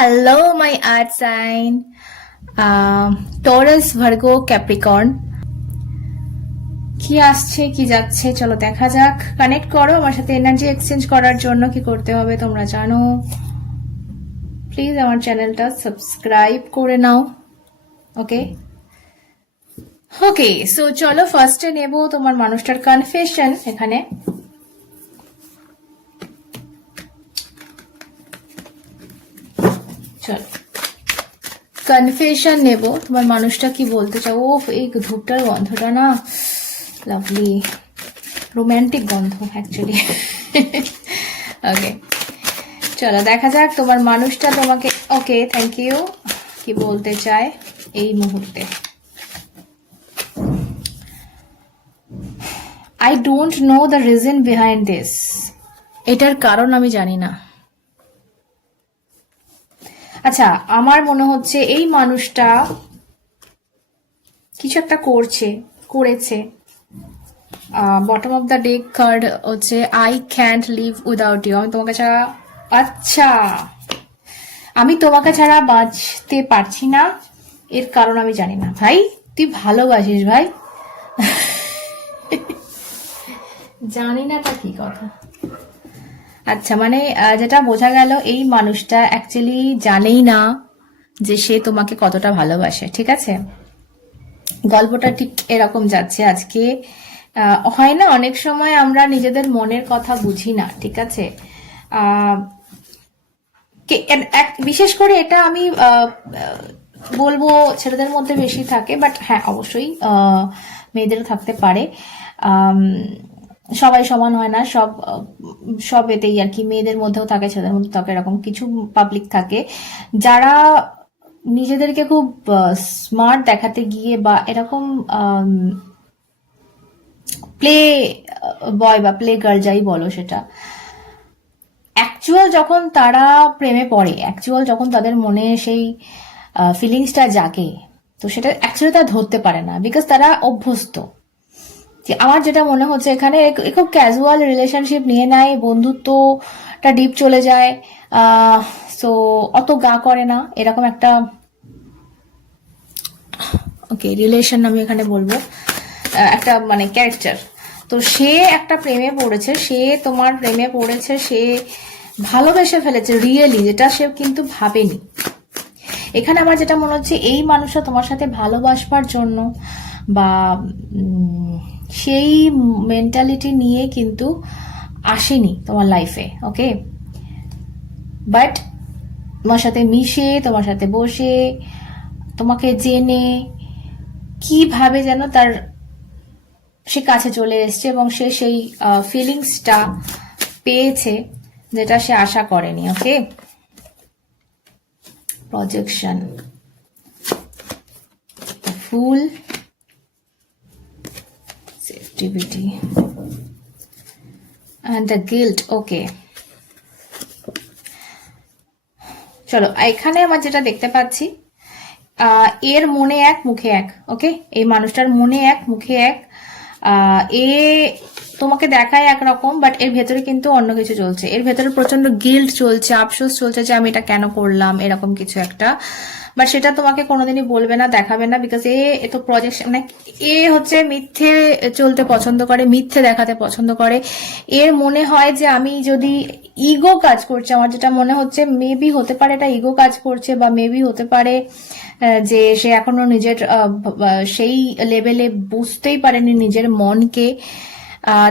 Hello, my art sign. Taurus, Virgo, Capricorn. কি আসছে কি যাচ্ছে চলো দেখা যাক। কানেক্ট করো আমার সাথে, এনার্জি এক্সচেঞ্জ করার জন্য কি করতে হবে তোমরা জানো। প্লিজ আমার চ্যানেলটা সাবস্ক্রাইব করে নাও। ওকে ওকে সো চলো ফার্স্টে নেব তোমার মানুষটার কনফেশন। এখানে চলো কনফেশন নেব, তোমার মানুষটা কি বলতে চাও। ও এই ধূপটার গন্ধটা না লাভলি, রোম্যান্টিক গন্ধ অ্যাকচুয়ালি। ওকে চলো দেখা যাক তোমার মানুষটা তোমাকে ওকে থ্যাংক ইউ কি বলতে চায় এই মুহূর্তে। I don't know the reason behind this, এটার কারণ আমি জানি না। আচ্ছা আমার মনে হচ্ছে এই মানুষটা কিছু একটা করেছে। Bottom of the deck card হচ্ছে I can't live without you, আমি তোমাকে ছাড়া আচ্ছা আমি তোমাকে ছাড়া বাঁচতে পারছি না, এর কারণ আমি জানি না। ভাই তুই ভালোবাসিস ভাই। জানি না তা কি কথা। আচ্ছা মানে যেটা বোঝা গেল এই মানুষটা অ্যাকচুয়ালি জানেই না যে সে তোমাকে কতটা ভালোবাসে। ঠিক আছে, গল্পটা ঠিক এরকম যাচ্ছে আজকে। হয় না অনেক সময় আমরা নিজেদের মনের কথা বুঝি না। ঠিক আছে, বিশেষ করে এটা আমি বলবো ছেলেদের মধ্যে বেশি থাকে, বাট হ্যাঁ অবশ্যই মেয়েদেরও থাকতে পারে। সবাই সমান হয় না, সব এতেই আর কি, মেয়েদের মধ্যেও থাকে ছেলেদের মধ্যেও থাকে, এরকম কিছু পাবলিক থাকে যারা নিজেদেরকে খুব স্মার্ট দেখাতে গিয়ে বা এরকম প্লে বয় বা প্লে গার্ল যাই বলো সেটা, অ্যাকচুয়াল যখন তারা প্রেমে পড়ে, অ্যাকচুয়াল যখন তাদের মনে সেই ফিলিংসটা জাগে, তো সেটা অ্যাকচুয়ালি তারা ধরতে পারে না, বিকজ তারা অভ্যস্ত। আমার যেটা মনে হচ্ছে এখানে খুব ক্যাজুয়াল রিলেশনশিপ নিয়ে নেয়, বন্ধুত্বটা ডিপ চলে যায়, সো অত গা করে না, এরকম একটা ওকে রিলেশন আমি এখানে বলবো, একটা মানে ক্যারেক্টার। তো সে একটা প্রেমে পড়েছে, সে তোমার প্রেমে পড়েছে, সে ভালোবেসে ফেলেছে রিয়েলি, যেটা সে কিন্তু ভাবেনি। এখানে আমার যেটা মনে হচ্ছে এই মানুষটা তোমার সাথে ভালোবাসবার জন্য বা সেই মেন্টালিটি নিয়ে কিন্তু আসেনি তোমার লাইফে। ওকে, বাট তোমার সাথে মিশে, তোমার সাথে বসে, তোমাকে জেনে কিভাবে যেন তার সে কাছে চলে এসছে এবং সে সেই ফিলিংসটা পেয়েছে যেটা সে আশা করেনি। ওকে, প্রজেকশন, ফুল, সেফটিভিটি and the guilt. ওকে চলো এখানে আমার যেটা দেখতে পাচ্ছি, এর মনে এক মুখে এক। ওকে, এই মানুষটার মনে এক মুখে এক, এ তোমাকে দেখায় একরকম, বাট এর ভেতরে কিন্তু অন্য কিছু চলছে। এর ভেতরে প্রচন্ড গিল্ট চলছে, আফসোস চলছে যে আমি এটা কেন করলাম, এরকম কিছু একটা। বাট সেটা তোমাকে কোনোদিনই বলবে না, দেখাবে না, বিকজ এ তো প্রজেকশন, মানে এ হচ্ছে মিথ্যে চলতে পছন্দ করে, মিথ্যে দেখাতে পছন্দ করে। এর মনে হয় যে আমি যদি ইগো কাজ করছে, আমার যেটা মনে হচ্ছে মেবি হতে পারে এটা ইগো কাজ করছে, বা মেবি হতে পারে যে সে এখনো নিজের সেই লেভেলে বুঝতেই পারেনি নিজের মনকে।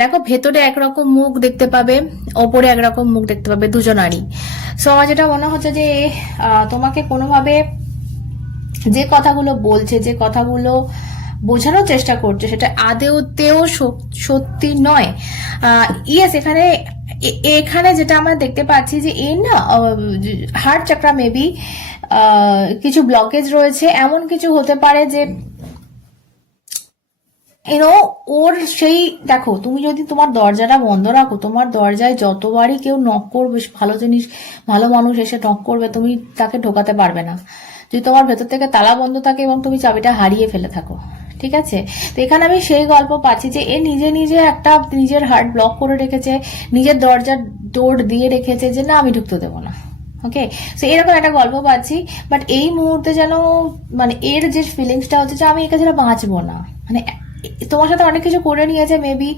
দেখো ভেতরে একরকম মুখ দেখতে পাবে, ওপরে একরকম মুখ দেখতে পাবে দুজনারই। সো আমার যেটা মনে হচ্ছে যে তোমাকে কোনোভাবে যে কথাগুলো বলছে, যে কথাগুলো বোঝানোর চেষ্টা করছে, সেটা আদেওতেও সত্যি নয়। ইয়েস, এখানে যেটা আমরা দেখতে পাচ্ছি যে এ না হার্ট চাকরা মেবি কিছু ব্লকেজ রয়েছে, এমন কিছু হতে পারে যে ওর সেই, দেখো তুমি যদি তোমার দরজাটা বন্ধ রাখো, তোমার দরজায় যতবারই কেউ নক করবে, ভালো জিনিস ভালো মানুষ এসে নক করবে, তুমি তাকে ঢোকাতে পারবে না যদি তোমার ভেতর থেকে তালা বন্ধ থাকে এবং তুমি চাবিটা হারিয়ে ফেলে থাকো। ঠিক আছে, তো এখানে আমি সেই গল্প পাচ্ছি যে এ নিজে নিজে একটা নিজের হার্ট ব্লক করে রেখেছে, নিজের দরজার ডোর দিয়ে রেখেছে যে না আমি ঢুকতে দেবো না। ওকে, সো এরকম একটা গল্প পাচ্ছি। বাট এই মুহূর্তে যেন মানে এর যে ফিলিংসটা হচ্ছে যে আমি একে ছাড়া বাঁচবো না, মানে তোমার সাথে অনেক কিছু করে নিয়েছে মেবি,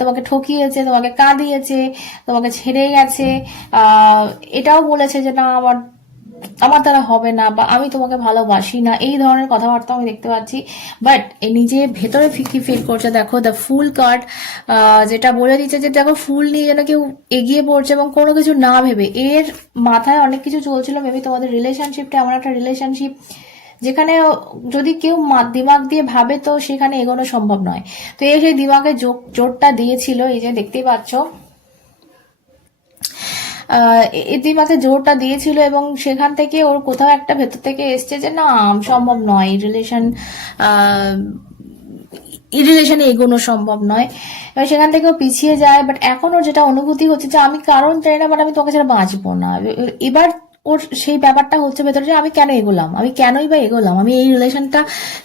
তোমাকে ঠকিয়েছে, তোমাকে কাঁদিয়েছে, তোমাকে ছেড়ে গেছে, এটাও বলেছে যে না আমার আমার দ্বারা হবে না, বা আমি তোমাকে ভালোবাসি না, এই ধরনের কথাবার্তা আমি দেখতে পাচ্ছি। বাট নিজে ভেতরে কি ফিল করছে দেখো, দ্য ফুল কার্ড যেটা বলে দিচ্ছে যে দেখো ফুল নিয়ে যেন কেউ এগিয়ে পড়ছে এবং কোনো কিছু না ভেবে। এর মাথায় অনেক কিছু চলছিল মেবি, তোমাদের রিলেশনশিপটা এমন একটা রিলেশনশিপ যেখানে যদি কেউ দিমাগ দিয়ে ভাবে তো সেখানে এগোনো সম্ভব নয়। তো এই সেই দিমাগে জোরটা দিয়েছিল, এই যে দেখতেই পাচ্ছ দিমাগে জোরটা দিয়েছিল, এবং সেখান থেকে ওর কোথাও একটা ভেতর থেকে এসছে যে না সম্ভব নয়, রিলেশনে এগোনো সম্ভব নয়, এবার সেখান থেকে ও পিছিয়ে যায়। বাট এখন ওর যেটা অনুভূতি হচ্ছে যে আমি কারণ চাই না, বাট আমি তোমাকে ছাড়া বাঁচবো না। এবার ওর সেই ব্যাপারটা হচ্ছে ভেতরে যে আমি কেন এগোলাম, আমি কেনই বা এগোলাম, আমি এই রিলেশনটা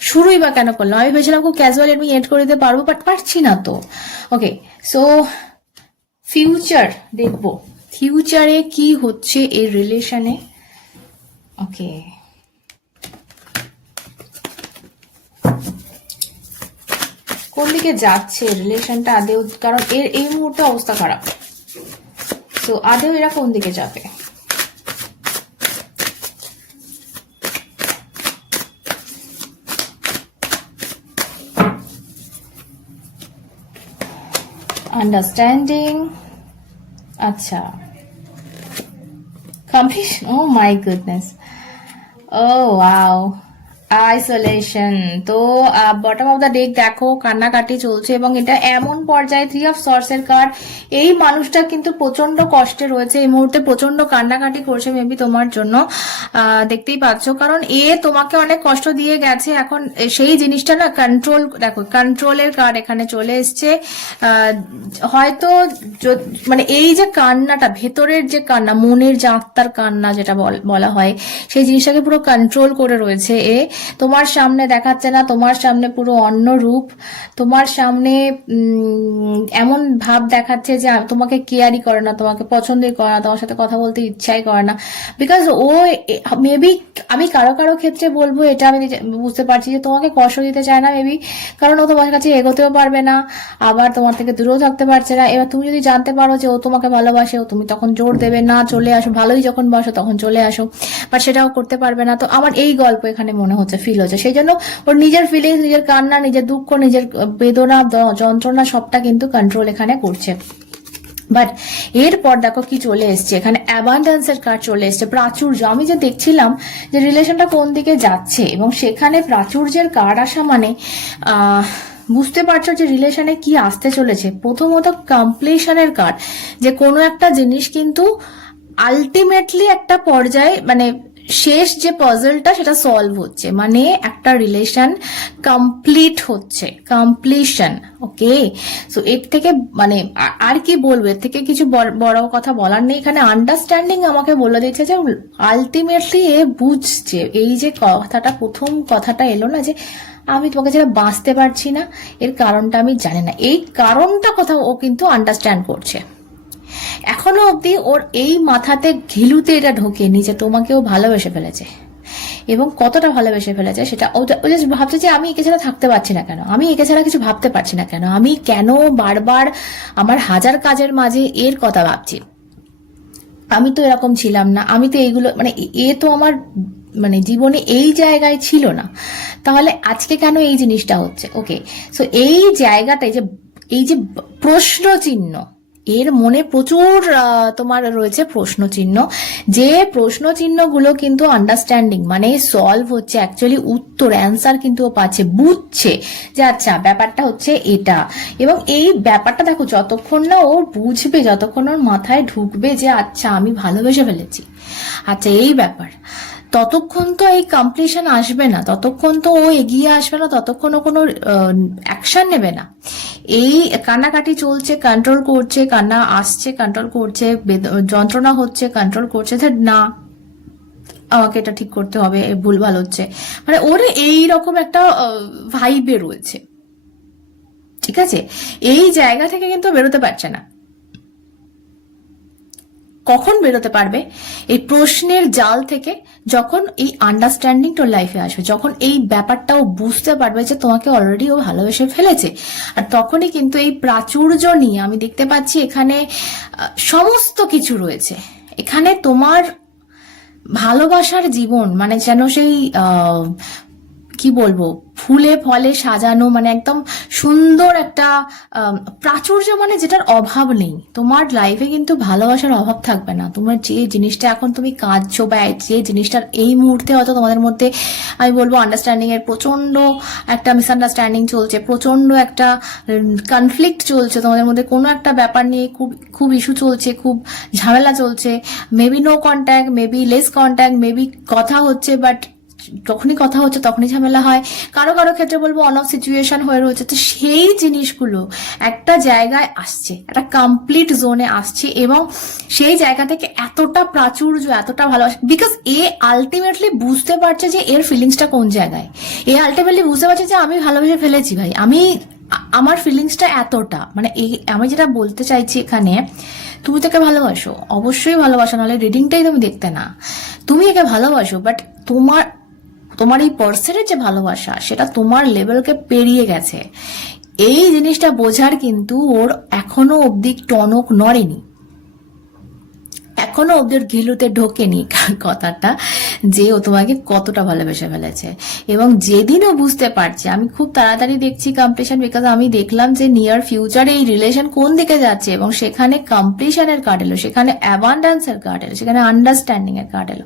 শুরুই বা কেন করলাম। আমি ভেবেছিলাম খুব ক্যাজুয়ালি আমি এড করে দিতে পারবো, বাট পারছি না তো। ওকে, সো ফিউচার দেখবো, ফিউচারে কি হচ্ছে এই রিলেশনে। ওকে, কোন দিকে যাচ্ছে রিলেশনটা আদেও, কারণ এর এই মুহূর্তে অবস্থা খারাপ। তো আদেও এরা কোন দিকে যাবে? আন্ডারস্ট্যান্ডিং, আচ্ছা, completion, oh my goodness, oh wow, isolation. তো বটম অফ দ্য ডেক দেখো কান্নাকাটি চলছে, এবং এটা এমন পর্যায়ে 3 অফ সর্টস এর কার্ড, এই মানুষটা কিন্তু প্রচন্ড কষ্টে রয়েছে এই মুহূর্তে, প্রচন্ড কান্নাকাটি করছে মেবি তোমার জন্য, দেখতেই পাচ্ছ, কারণ এ তোমাকে অনেক কষ্ট দিয়ে গেছে। এখন সেই জিনিসটা না কন্ট্রোল, দেখো কন্ট্রোলের কার্ড এখানে চলে এসছে। হয়তো মানে এই যে কান্নাটা, ভেতরের যে কান্না, মনের যে আত্মার কান্না যেটা বলা হয়, সেই জিনিসটাকে পুরো কন্ট্রোল করে রয়েছে এ। তোমার সামনে দেখাচ্ছে না, তোমার সামনে পুরো অন্য রূপ, তোমার সামনে এমন ভাব দেখাচ্ছে যে তোমাকে কেয়ারই করে না, তোমাকে পছন্দই করে না, তোমার সাথে কথা বলতে ইচ্ছাই করে না। বিকজ ও মেবি, আমি কারো কারো ক্ষেত্রে বলবো এটা, আমি বুঝতে পারছি যে তোমাকে কষ্ট দিতে চায় না মেবি, কারণ ও তোমার কাছে এগোতেও পারবে না, আবার তোমার থেকে দূরেও থাকতে পারছে না। এবার তুমি যদি জানতে পারো যে ও তোমাকে ভালোবাসে, ও তুমি তখন জোর দেবে না, চলে আসো, ভালোই যখন বাসো তখন চলে আসো, বাট সেটাও করতে পারবে না। তো আমার এই গল্প এখানে মনে হচ্ছে, ফিল হচ্ছে, সেই জন্য ওর নিজের ফিলিংস, নিজের কান্না, নিজের দুঃখ, নিজের বেদনা, যন্ত্রণা সবটা কিন্তু কন্ট্রোল এখানে করছে। বাট এরপর দেখো কি চলে এসছে এখানে, অ্যাবান্ডেন্সের কার্ড চলে এসছে, প্রাচুর্য। আমি যে দেখছিলাম যে রিলেশনটা কোন দিকে যাচ্ছে, এবং সেখানে প্রাচুর্যের কার্ড আসা মানে বুঝতে পারছো যে রিলেশনে কি আসতে চলেছে। প্রথমত কমপ্লিশনের কার্ড, যে কোনো একটা জিনিস কিন্তু আলটিমেটলি একটা পর্যায়ে, মানে শেষ যে পাজলটা সেটা সলভ হচ্ছে, মানে একটা রিলেশন কমপ্লিট হচ্ছে, কমপ্লিশন। ওকে, সো এর থেকে মানে আর কি বলবো, এর থেকে কিছু বড় কথা বলার নেই এখানে। আন্ডারস্ট্যান্ডিং আমাকে বলে দিচ্ছে যে আলটিমেটলি এ বুঝছে, এই যে কথাটা, প্রথম কথাটা এলো না যে আমি তোমাকে ছাড়া বাঁচতে পারছি না, এর কারণটা আমি জানি না, এই কারণটা কথা ও কিন্তু আন্ডারস্ট্যান্ড করছে। এখনো অবধি ওর এই মাথাতে ঘিলুতে এটা ঢোকেনি যে তোমাকেও ভালোবেসে ফেলেছে, এবং কতটা ভালোবেসে ফেলেছে সেটা ও জাস্ট ভাবছে যে আমি একে ছাড়া থাকতে পারছি না কেন, আমি একে ছাড়া কিছু ভাবতে পারছি না কেন, আমি কেন বারবার আমার হাজার কাজের মাঝে এর কথা ভাবছি, আমি তো এরকম ছিলাম না, আমি তো এইগুলো মানে এ তো আমার মানে জীবনে এই জায়গায় ছিল না, তাহলে আজকে কেন এই জিনিসটা হচ্ছে। ওকে, সো এই জায়গাটায় যে এই যে প্রশ্ন চিহ্ন, এর মনে প্রচুর তোমার রয়েছে প্রশ্ন চিহ্ন, যে প্রশ্ন চিহ্নগুলো কিন্তু আন্ডারস্ট্যান্ডিং মানে সলভ হচ্ছে, অ্যাকচুয়ালি উত্তর অ্যান্সার কিন্তু ও পাচ্ছে, বুঝছে যে আচ্ছা ব্যাপারটা হচ্ছে এটা। এবং এই ব্যাপারটা দেখো, যতক্ষণ না ও বুঝবে, যতক্ষণ ওর মাথায় ঢুকবে যে আচ্ছা আমি ভালোবেসে ফেলেছি, আচ্ছা এই ব্যাপার, ততক্ষণ তো এই কমপ্লিশন আসবে না, ততক্ষণ তো ও এগিয়ে আসবে না, ততক্ষণ ও কোনো অ্যাকশন নেবে না। এই কান্নাকাটি চলছে, কন্ট্রোল করছে, কান্না আসছে কন্ট্রোল করছে, যন্ত্রণা হচ্ছে কন্ট্রোল করছে, না আমাকে এটা ঠিক করতে হবে, ভুলভাল হচ্ছে, মানে ওর এইরকম একটা ভাইবে রয়েছে। ঠিক আছে, এই জায়গা থেকে কিন্তু বেরোতে পারছে না, কখন বেরোতে পারবে এই প্রশ্নের জাল থেকে, যখন এই আন্ডারস্ট্যান্ডিং তোর লাইফে আসবে, যখন এই ব্যাপারটাও বুঝতে পারবে যে তোমাকে অলরেডি ও ভালোবেসে ফেলেছে। আর তখনই কিন্তু এই প্রাচুর্য নিয়ে আমি দেখতে পাচ্ছি এখানে সমস্ত কিছু রয়েছে। এখানে তোমার ভালোবাসার জীবন মানে যেন সেই কি বলবো, ফুলে ফলে সাজানো, মানে একদম সুন্দর একটা প্রাচুর্য, মানে যেটার অভাব নেই। তোমার লাইফে কিন্তু ভালোবাসার অভাব থাকবে না। তোমার যে জিনিসটা এখন তুমি কাঁদছো বা যে জিনিসটার এই মুহূর্তে হয়তো তোমাদের মধ্যে আমি বলবো আন্ডারস্ট্যান্ডিং এর প্রচন্ড একটা মিসআন্ডারস্ট্যান্ডিং চলছে, প্রচন্ড একটা কনফ্লিক্ট চলছে তোমাদের মধ্যে, কোনো একটা ব্যাপার নিয়ে খুব খুব ইস্যু চলছে, খুব ঝামেলা চলছে, maybe no contact, maybe less contact, maybe কথা হচ্ছে বাট যখনই কথা হচ্ছে তখনই ঝামেলা হয়, কারো কারো ক্ষেত্রে বলবো অন অফ সিচুয়েশন হয়ে রয়েছে। তো সেই জিনিসগুলো একটা জায়গায় আসছে, একটা কমপ্লিট জোনে আসছে, এবং সেই জায়গা থেকে এতটা প্রাচুর্য, এতটা ভালোবাসা, বিকজ এ আলটিমেটলি বুঝতে পারছে যে এর ফিলিংসটা কোন জায়গায়। এ আলটিমেটলি বুঝতে পারছে যে আমি ভালোবেসে ফেলেছি ভাই, আমার ফিলিংসটা এতটা, মানে এই আমি যেটা বলতে চাইছি এখানে, তুমি তাকে ভালোবাসো, অবশ্যই ভালোবাসো, নাহলে রিডিংটাই তুমি দেখতে না। তুমি একে ভালোবাসো, বাট তোমার এই পার্সনের যে ভালোবাসা সেটা তোমার লেভেলকে পেরিয়ে গেছে। এই জিনিসটা বোঝার কিন্তু ওর এখনো অব্দি টনক নড়েনি, এখনো ওদের ঘিলুতে ঢোকেনি কথাটা যে ও তোমাকে কতটা ভালোবেসে ফেলেছে। এবং যেদিন ও বুঝতে পারছে, আমি খুব তাড়াতাড়ি দেখছি কমপ্লিশন, বিকজ আমি দেখলাম যে নিয়ার ফিউচারে এই রিলেশন কোন দিকে যাচ্ছে, এবং সেখানে কমপ্লিশনের কার্ড এলো, সেখানে অ্যাবান্ডেন্সের কার্ড এলো, সেখানে আন্ডারস্ট্যান্ডিং এর কার্ড এলো।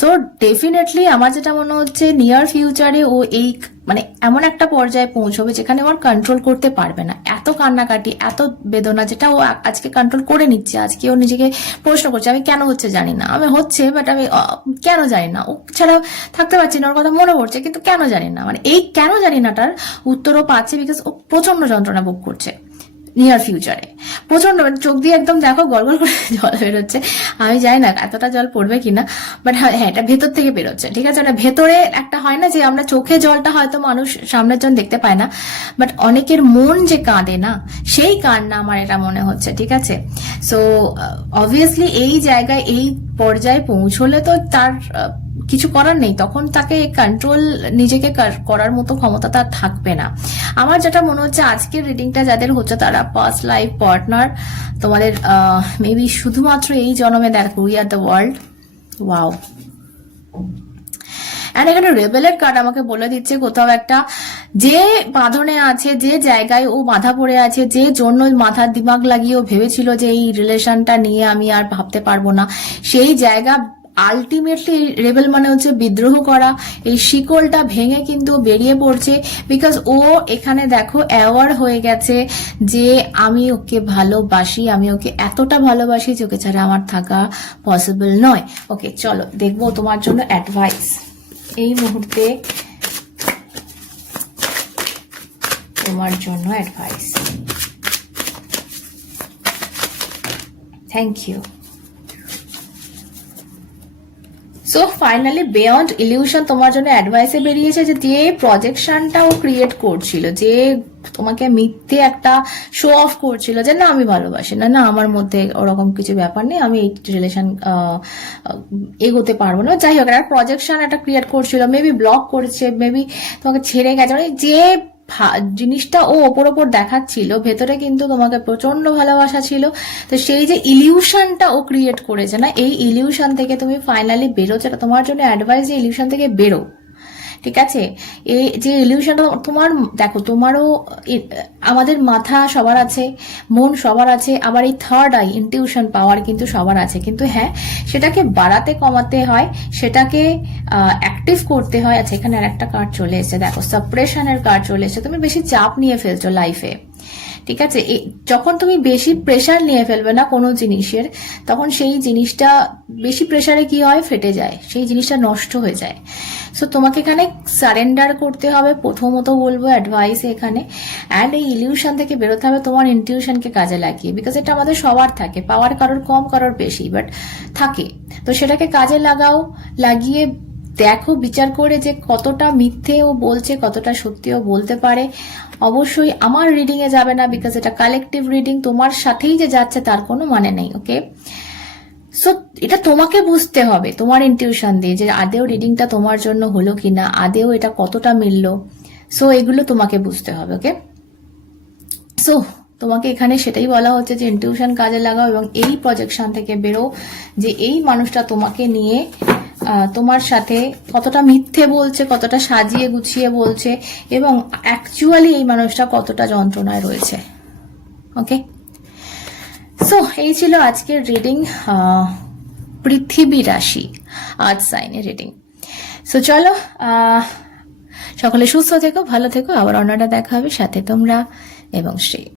সো ডেফিনেটলি আমার যেটা মনে হচ্ছে নিয়ার ফিউচারে ও এই মানে এমন একটা পর্যায়ে পৌঁছবে যেখানে ও আর কন্ট্রোল করতে পারবে না। এত কান্নাকাটি, এত বেদনা, যেটা ও আজকে কন্ট্রোল করে নিচ্ছে, আজকে ও নিজেকে প্রশ্ন করছে আমি কেন হচ্ছে জানি না, আমি হচ্ছে বাট আমি কেন জানি না, ও ছাড়া থাকতে পারছি না, ওর কথা মনে পড়ছে কিন্তু কেন জানি না, মানে এই কেন জানি নাটার উত্তরও পাচ্ছে, বিকজ ও প্রচন্ড যন্ত্রণা ভোগ করছে নিয়ার ফিউচারে, প্রচন্ড, চোখ দিয়ে একদম দেখো গড়গড় করে জল বেরোচ্ছে। আমি জানি না এতটা জল পড়বে কিনা, বাট হ্যাঁ এটা ভেতর থেকে বেরোচ্ছে, ঠিক আছে। মানে ভেতরে একটা হয় না যে আমরা চোখে জলটা হয়তো মানুষ সামনের জন দেখতে পায় না, বাট অনেকের মন যে কাঁদে না, সেই কান্না আমার এটা মনে হচ্ছে, ঠিক আছে। সো অবভিয়াসলি এই জায়গায় এই পর্যায়ে পৌঁছলে তো তার কিছু করার নেই, তখন তাকে কন্ট্রোল নিজেকে করার মতো ক্ষমতা তার থাকবে না। আমার যেটা মনে হচ্ছে আজকের রিডিংটা যাদের হচ্ছে তারা পাস্ট লাইফ পার্টনার তোমাদের মেবি শুধুমাত্র এই জন্মে দেখো, we are the world, wow. And এখানে রেবেলের কার্ড আমাকে বলে দিচ্ছে কোথাও একটা যে বাঁধনে আছে, যে জায়গায় ও বাঁধা পড়ে আছে, যে জন্য মাথার দিমাগ লাগিয়ে ও ভেবেছিল যে এই রিলেশনটা নিয়ে আমি আর ভাবতে পারবো না, সেই জায়গা আলটিমেটলি রেবেল মানে হচ্ছে বিদ্রোহ করা, এই শিকলটা ভেঙে কিন্তু বেরিয়ে পড়ছে, বিকজ ও এখানে দেখো অ্যাওয়ার হয়ে গেছে যে আমি ওকে ভালোবাসি, আমি ওকে এতটা ভালোবাসি যে ওকে ছাড়া আমার থাকা পসিবল নয়। ওকে চলো দেখবো তোমার জন্য অ্যাডভাইস এই মুহূর্তে, তোমার জন্য advice. Thank you. So finally beyond illusion তোমার জন্য অ্যাডভাইসে বেরিয়েছে যে প্রজেকশনটা ও ক্রিয়েট করছিল, যে তোমাকে মিথ্যে একটা শো অফ করছিল যে না আমি ভালোবাসি না, না আমার মধ্যে ওরকম কিছু ব্যাপার নেই, আমি এই রিলেশন এগোতে পারবো না, যাই হোক একটা প্রজেকশন একটা ক্রিয়েট করছিল, মেবি ব্লক করেছে, মেবি তোমাকে ছেড়ে গেছে, মানে যে জিনিসটা ও ওপর ওপর দেখাচ্ছিল ভেতরে কিন্তু তোমাকে প্রচন্ড ভালোবাসা ছিল। তো সেই যে ইলিউশনটা ও ক্রিয়েট করেছে না, এই ইলিউশন থেকে তুমি ফাইনালি বেরোচ্ছে, এটা তোমার জন্য অ্যাডভাইস যে ইলিউশন থেকে বেরো, ঠিক আছে। এই যে ইলিউশনটা তোমার দেখো, তোমারও আমাদের মাথা সবার আছে, মন সবার আছে, আবার এই থার্ড আই ইনটিউশন পাওয়ার কিন্তু সবার আছে, কিন্তু হ্যাঁ সেটাকে বাড়াতে কমাতে হয়, সেটাকে অ্যাক্টিভ করতে হয়। আচ্ছা এখানে আর একটা কার্ড চলে এসেছে, দেখো সাপ্রেশনের কার্ড চলে এসেছে, তুমি বেশি চাপ নিয়ে ফেলছো লাইফে, ঠিক আছে। যখন তুমি বেশি প্রেশার নিয়ে ফেলবে না কোনো জিনিসের, তখন সেই জিনিসটা বেশি প্রেশারে কি হয়, ফেটে যায়, সেই জিনিসটা নষ্ট হয়ে যায়। সো তোমাকে এখানে সারেন্ডার করতে হবে, প্রথমত বলবো অ্যাডভাইস এখানে। অ্যান্ড এই ইলিউশন থেকে বেরোতে হবে তোমার ইনটিউশনকে কাজে লাগিয়ে, বিকজ এটা আমাদের সবার থাকে, পাওয়ার কারোর কম কারোর বেশি, বাট থাকে। তো সেটাকে কাজে লাগাও, লাগিয়ে দেখো বিচার করে যে কতটা মিথ্যে ও বলছে, কতটা সত্যি ও বলতে পারে। অবশ্যই আমার রিডিং এ যাবে না, বিকজ এটা কালেকটিভ রিডিং, তোমার সাথেই যে যাচ্ছে তার কোনো মানে নেই, ওকে। সো এটা তোমাকে বুঝতে হবে তোমার ইনটিউশন দিয়ে যে আদেও রিডিংটা তোমার জন্য হলো কিনা, আদেও এটা কতটা মিললো। সো এগুলো তোমাকে বুঝতে হবে। ওকে, সো তোমাকে এখানে সেটাই বলা হচ্ছে যে ইনটিউশন কাজে লাগাও এবং এই প্রজেকশন থেকে বেরো যে এই মানুষটা তোমাকে নিয়ে তোমার সাথে কতটা মিথ্যে বলছে, কতটা সাজিয়ে গুছিয়ে বলছে এবং অ্যাকচুয়ালি এই মানুষটা কতটা যন্ত্রণায় রয়েছে। ওকে, সো এই ছিল আজকের রিডিং, পৃথিবী রাশি আর্থ সাইনের রিডিং। সো চলো, সকলে সুস্থ থেকো, ভালো থেকো, আবার অন্যটা দেখা হবে, সাথে তোমরা এবং শ্রী।